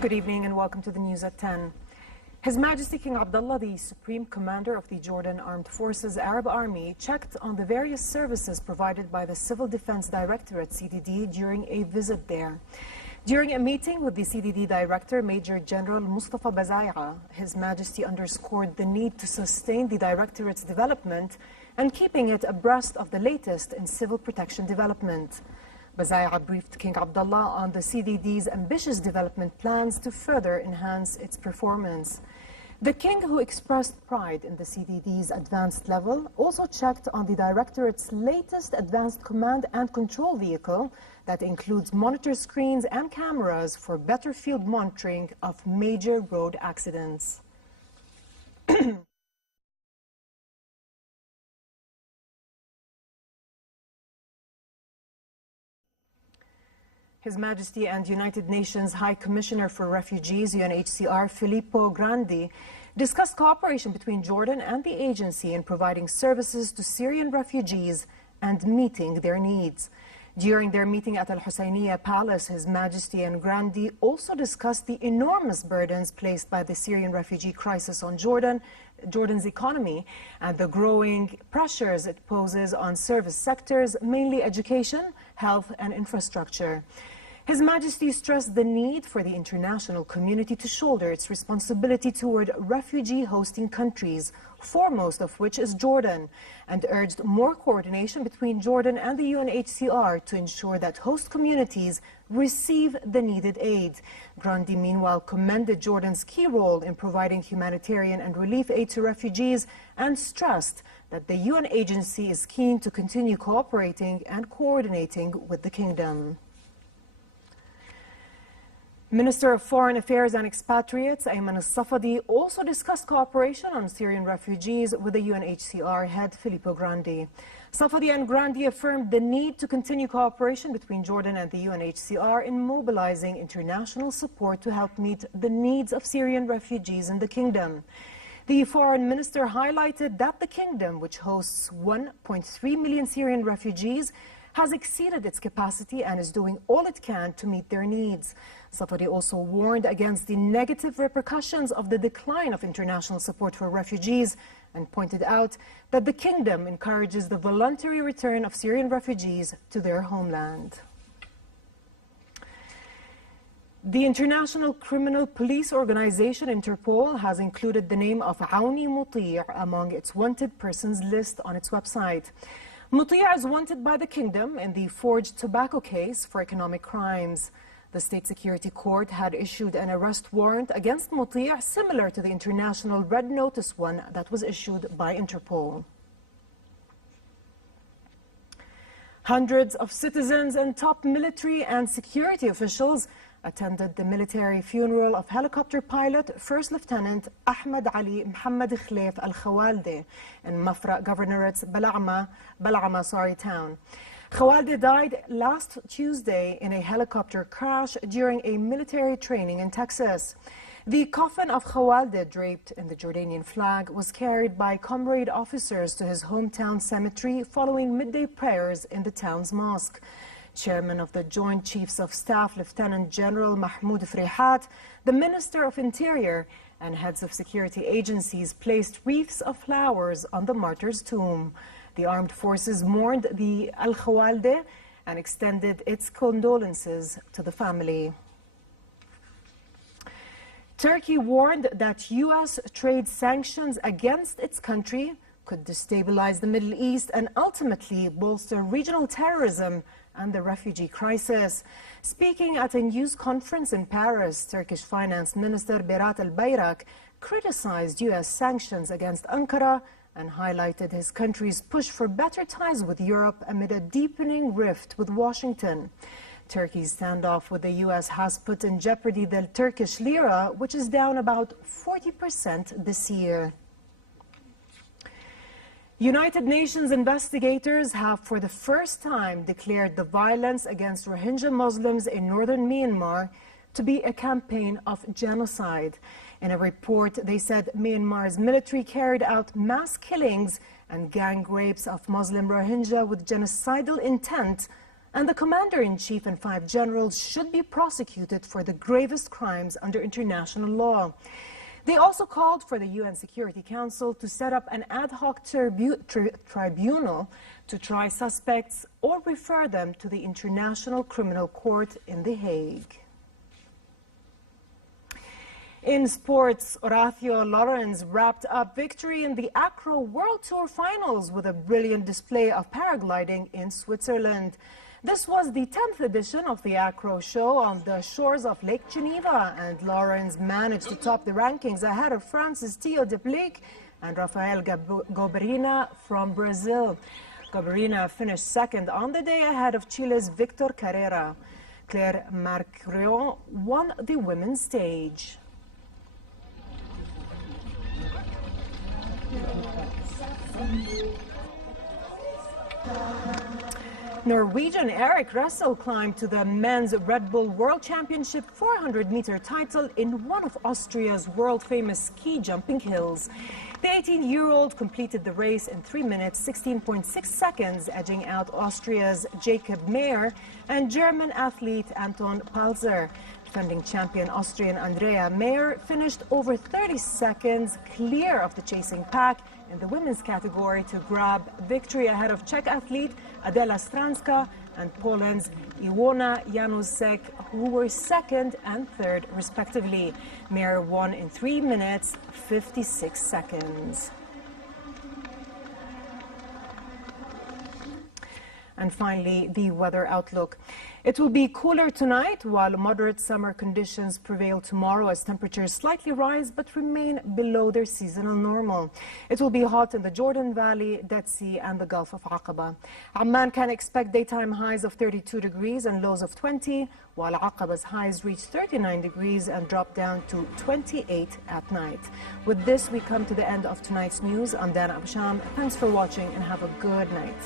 Good evening and welcome to the news at 10. His Majesty King Abdullah, the Supreme Commander of the Jordan Armed Forces Arab Army, checked on the various services provided by the Civil Defense Directorate (CDD) during a visit there. During a meeting with the CDD Director, Major General Mustafa Bazai'a, His Majesty underscored the need to sustain the Directorate's development and keeping it abreast of the latest in civil protection development. Bazai'a briefed King Abdullah on the CDD's ambitious development plans to further enhance its performance. The King, who expressed pride in the CDD's advanced level, also checked on the Directorate's latest advanced command and control vehicle that includes monitor screens and cameras for better field monitoring of major road accidents. His Majesty and United Nations High Commissioner for Refugees, UNHCR, Filippo Grandi, discussed cooperation between Jordan and the agency in providing services to Syrian refugees and meeting their needs. During their meeting at Al Husseiniya Palace, His Majesty and Grandi also discussed the enormous burdens placed by the Syrian refugee crisis on Jordan's economy and the growing pressures it poses on service sectors, mainly education, health and infrastructure. His Majesty stressed the need for the international community to shoulder its responsibility toward refugee-hosting countries, foremost of which is Jordan, and urged more coordination between Jordan and the UNHCR to ensure that host communities receive the needed aid. Grandi, meanwhile, commended Jordan's key role in providing humanitarian and relief aid to refugees and stressed that the UN agency is keen to continue cooperating and coordinating with the kingdom. Minister of Foreign Affairs and Expatriates Ayman al-Safadi also discussed cooperation on Syrian refugees with the UNHCR head Filippo Grandi. Safadi and Grandi affirmed the need to continue cooperation between Jordan and the UNHCR in mobilizing international support to help meet the needs of Syrian refugees in the kingdom. The foreign minister highlighted that the kingdom, which hosts 1.3 million Syrian refugees, has exceeded its capacity and is doing all it can to meet their needs. Safadi also warned against the negative repercussions of the decline of international support for refugees and pointed out that the kingdom encourages the voluntary return of Syrian refugees to their homeland. The International Criminal Police Organization, Interpol, has included the name of Aouni Muti' among its wanted persons list on its website. Muti' is wanted by the kingdom in the forged tobacco case for economic crimes. The State Security Court had issued an arrest warrant against Muti' similar to the international Red Notice one that was issued by Interpol. Hundreds of citizens and top military and security officials attended the military funeral of helicopter pilot First Lieutenant Ahmed Ali Mohammed Khlef Al-Khawalde in Mafra Governorate's Bal'ama town. Khawalde died last Tuesday in a helicopter crash during a military training in Texas. The coffin of Khawalde, draped in the Jordanian flag, was carried by comrade officers to his hometown cemetery following midday prayers in the town's mosque. Chairman of the Joint Chiefs of Staff, Lieutenant General Mahmoud Frihat, the Minister of Interior, and heads of security agencies placed wreaths of flowers on the martyr's tomb. The armed forces mourned the Al-Khawalde and extended its condolences to the family. Turkey warned that U.S. trade sanctions against its country could destabilize the Middle East and ultimately bolster regional terrorism and the refugee crisis. Speaking at a news conference in Paris, Turkish Finance Minister Berat al-Bayrak criticized U.S. sanctions against Ankara and highlighted his country's push for better ties with Europe amid a deepening rift with Washington. Turkey's standoff with the U.S. has put in jeopardy the Turkish lira, which is down about 40% this year. United Nations investigators have for the first time declared the violence against Rohingya Muslims in northern Myanmar to be a campaign of genocide. In a report, they said Myanmar's military carried out mass killings and gang rapes of Muslim Rohingya with genocidal intent And the commander-in-chief and 5 generals should be prosecuted for the gravest crimes under international law. They also called for the UN Security Council to set up an ad hoc tribunal to try suspects or refer them to the International Criminal Court in The Hague. In sports, Horacio Lorenz wrapped up victory in the Acro World Tour Finals with a brilliant display of paragliding in Switzerland. This was the 10th edition of the Acro show on the shores of Lake Geneva, and Lorenz managed to top the rankings ahead of France's Theo Deplique and Rafael Goberina from Brazil. Goberina finished second on the day ahead of Chile's Victor Carrera. Claire Marcrion won the women's stage. Norwegian Erik Russell climbed to the men's Red Bull World Championship 400-meter title in one of Austria's world-famous ski jumping hills. The 18-year-old completed the race in 3 minutes, 16.6 seconds, edging out Austria's Jakob Mayer and German athlete Anton Palzer. Defending champion Austrian Andrea Mayer finished over 30 seconds clear of the chasing pack in the women's category to grab victory ahead of Czech athlete Adela Stranska and Poland's Iwona Janusek, who were second and third respectively. Mayer won in 3 minutes, 56 seconds. And finally, the weather outlook. It will be cooler tonight, while moderate summer conditions prevail tomorrow as temperatures slightly rise but remain below their seasonal normal. It will be hot in the Jordan Valley, Dead Sea and the Gulf of Aqaba. Amman can expect daytime highs of 32 degrees and lows of 20, while Aqaba's highs reach 39 degrees and drop down to 28 at night. With this, we come to the end of tonight's news. I'm Dana Absham. Thanks for watching and have a good night.